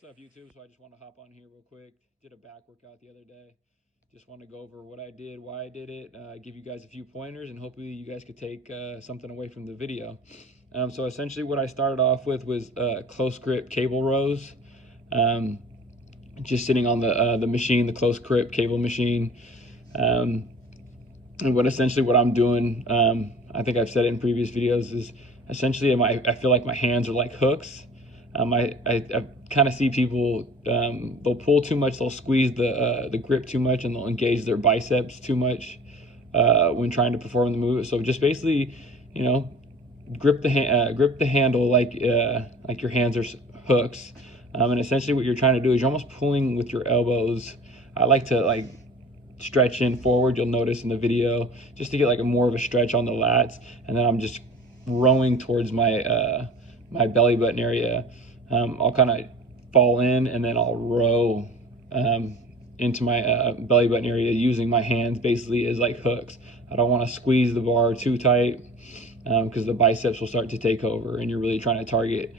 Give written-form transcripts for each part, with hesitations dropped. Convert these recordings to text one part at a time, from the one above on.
What's up, YouTube? So I just want to hop on here real quick. Did a back workout the other day. Just want to go over what I did, why I did it, give you guys a few pointers, and hopefully you guys could take something away from the video. So essentially what I started off with was close grip cable rows. Just sitting on the machine, the close grip cable machine. And what I'm doing, I think I've said it in previous videos, is essentially I feel like my hands are like hooks. I kind of see people, they'll pull too much, they'll squeeze the grip too much, and they'll engage their biceps too much when trying to perform the move. So just basically, grip the handle like your hands are hooks. And essentially what you're trying to do is you're almost pulling with your elbows. I like to stretch in forward, you'll notice in the video, just to get like more of a stretch on the lats, and then I'm just rowing towards my my belly button area. I'll kind of fall in and then I'll row into my belly button area using my hands basically as like hooks. I don't want to squeeze the bar too tight because the biceps will start to take over, and you're really trying to target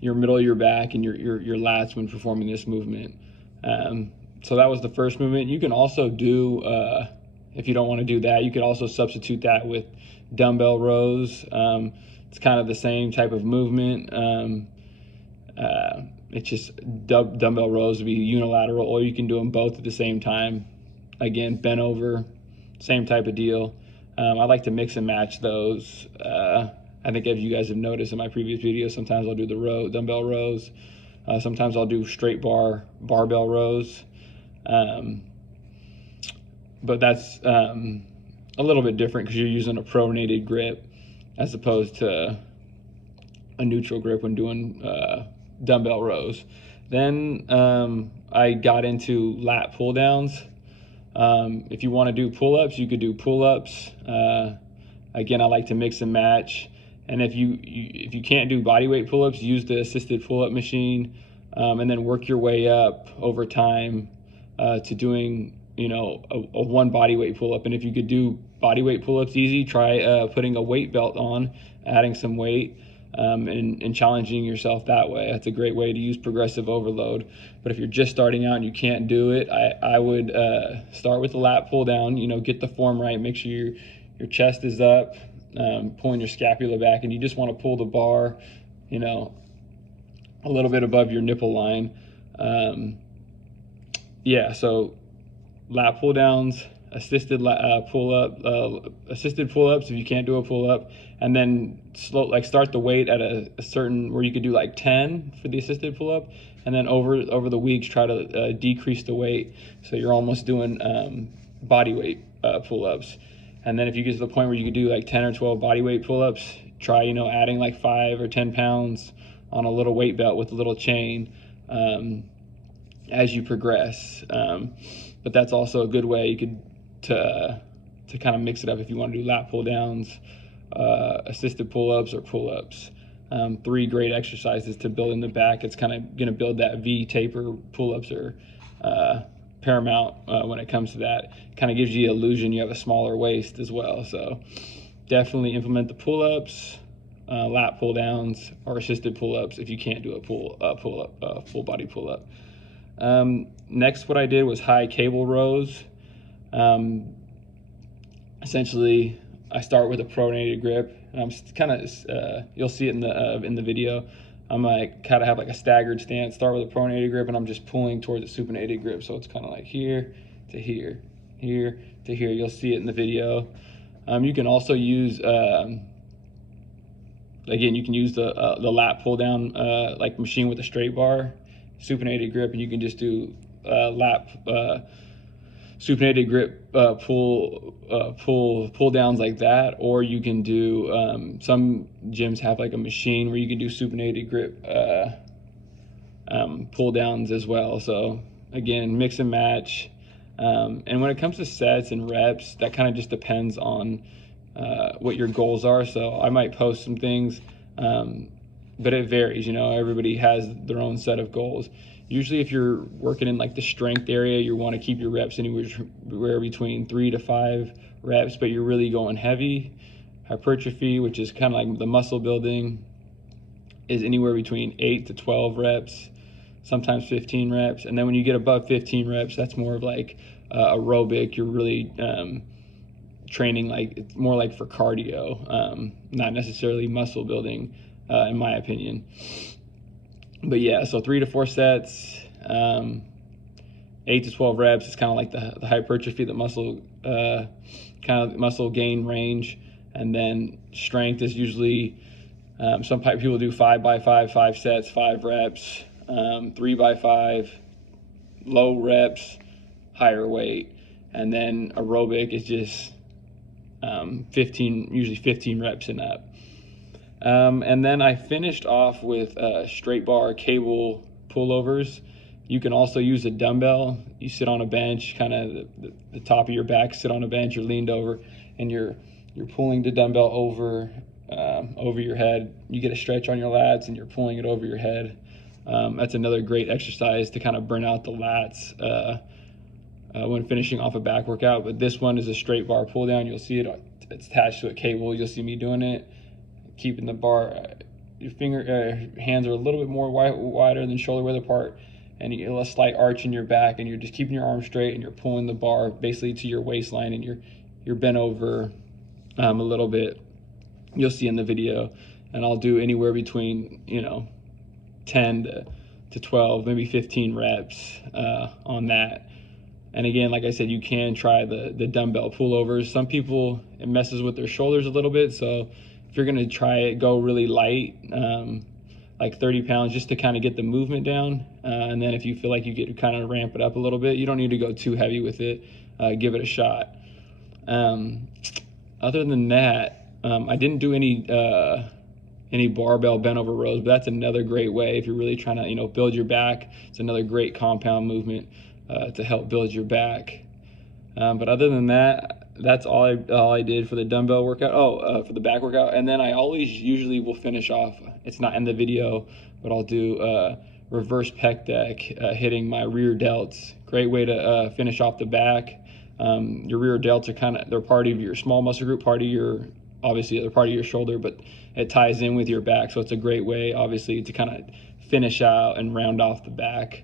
your middle of your back and your lats when performing this movement. So that was the first movement. You can also do, if you don't want to do that, you could also substitute that with dumbbell rows. It's kind of the same type of movement. It's just dumbbell rows would be unilateral, or you can do them both at the same time. Again, bent over, same type of deal. I like to mix and match those. I think if you guys have noticed in my previous videos, sometimes I'll do the dumbbell rows. Sometimes I'll do straight barbell rows. But that's a little bit different because you're using a pronated grip as opposed to a neutral grip when doing dumbbell rows. Then I got into lat pull downs. If you want to do pull-ups, you could do pull-ups. Again, I like to mix and match. And if you can't do bodyweight pull-ups, use the assisted pull-up machine, and then work your way up over time to doing a one bodyweight pull-up. And if you could do bodyweight pull-ups easy, try putting a weight belt on, adding some weight, and challenging yourself that way. That's a great way to use progressive overload. But if you're just starting out and you can't do it, I would start with the lat pull down. Get the form right, make sure your chest is up, pulling your scapula back, and you just want to pull the bar a little bit above your nipple line. So lat pull downs, assisted pull-ups if you can't do a pull-up, and then start the weight at a certain, where you could do like 10 for the assisted pull-up, and then over the weeks try to decrease the weight so you're almost doing body weight pull-ups. And then if you get to the point where you could do like 10 or 12 body weight pull-ups, try adding like 5 or 10 pounds on a little weight belt with a little chain as you progress. But that's also a good way to kind of mix it up if you want to do lat pull downs, assisted pull-ups, or pull-ups. 3 great exercises to build in the back. It's kind of going to build that V taper. Pull-ups are paramount when it comes to that. Kind of gives you the illusion you have a smaller waist as well. So definitely implement the pull-ups, lat pull downs, or assisted pull-ups if you can't do a full body pull-up. Next, what I did was high cable rows. Essentially, I start with a pronated grip, and I'm kind of you'll see it in the video. I'm kind of have like a staggered stance. Start with a pronated grip, and I'm just pulling towards a supinated grip. So it's kind of like here to here, here to here. You'll see it in the video. You can also use again, you can use the lat pull down like machine with a straight bar, supinated grip, and you can just do supinated grip pull downs like that. Or you can do some gyms have like a machine where you can do supinated grip pull downs as well. So again, mix and match. And when it comes to sets and reps, that kind of just depends on what your goals are. So I might post some things, but it varies. Everybody has their own set of goals. Usually if you're working in like the strength area, you want to keep your reps anywhere between 3 to 5 reps, but you're really going heavy. Hypertrophy, which is kind of like the muscle building, is anywhere between 8 to 12 reps, sometimes 15 reps. And then when you get above 15 reps, that's more of like aerobic. You're really training, like it's more like for cardio, not necessarily muscle building, in my opinion. But yeah, so 3 to 4 sets, 8 to 12 reps is kind of like the hypertrophy, the muscle kind of muscle gain range. And then strength is usually some people do 5 by 5, 5 sets, 5 reps, 3 by 5, low reps, higher weight. And then aerobic is just usually 15 reps and up. And then I finished off with straight bar cable pullovers. You can also use a dumbbell. You sit on a bench, kind of the top of your back, sit on a bench, you're leaned over, and you're pulling the dumbbell over your head. You get a stretch on your lats and you're pulling it over your head. That's another great exercise to kind of burn out the lats when finishing off a back workout. But this one is a straight bar pull down. You'll see it's attached to a cable. You'll see me doing it, keeping the bar, your hands are a little bit more wider than shoulder width apart, and you get a slight arch in your back, and you're just keeping your arms straight, and you're pulling the bar basically to your waistline, and you're bent over a little bit. You'll see in the video, and I'll do anywhere between 10 to 12, maybe 15 reps on that. And again, like I said, you can try the dumbbell pullovers. Some people, it messes with their shoulders a little bit, so if you're gonna try it, go really light, like 30 pounds, just to kind of get the movement down. And then if you feel like you get to kind of ramp it up a little bit, you don't need to go too heavy with it. Give it a shot. Other than that, I didn't do any barbell bent over rows, but that's another great way if you're really trying to build your back. It's another great compound movement to help build your back. But other than that, that's all I did for the dumbbell workout. For the back workout. And then I usually will finish off, it's not in the video, but I'll do reverse pec deck, hitting my rear delts. Great way to finish off the back. Your rear delts are they're part of your small muscle group, obviously they're part of your shoulder, but it ties in with your back. So it's a great way, obviously, to kind of finish out and round off the back.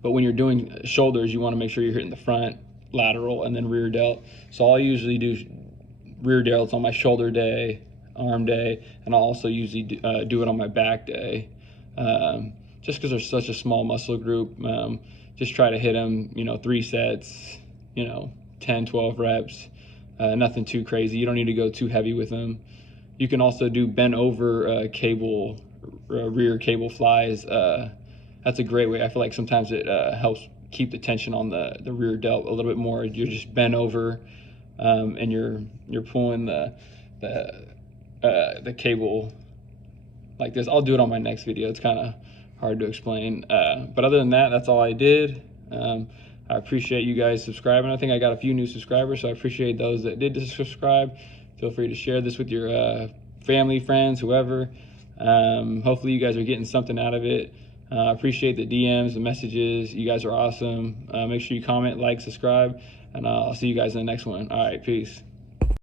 But when you're doing shoulders, you want to make sure you're hitting the front, lateral, and then rear delt. So I'll usually do rear delts on my shoulder day, arm day, and I'll also usually do it on my back day. Just because they're such a small muscle group, just try to hit them, 3 sets, 10, 12 reps, nothing too crazy. You don't need to go too heavy with them. You can also do bent over rear cable flies. That's a great way. I feel like sometimes it helps keep the tension on the rear delt a little bit more. You're just bent over, and you're pulling the cable like this. I'll do it on my next video. It's kind of hard to explain. But other than that, that's all I did. I appreciate you guys subscribing. I think I got a few new subscribers, so I appreciate those that did subscribe. Feel free to share this with your family, friends, whoever. Hopefully you guys are getting something out of it. I appreciate the DMs, the messages. You guys are awesome. Make sure you comment, like, subscribe, and I'll see you guys in the next one. All right, peace.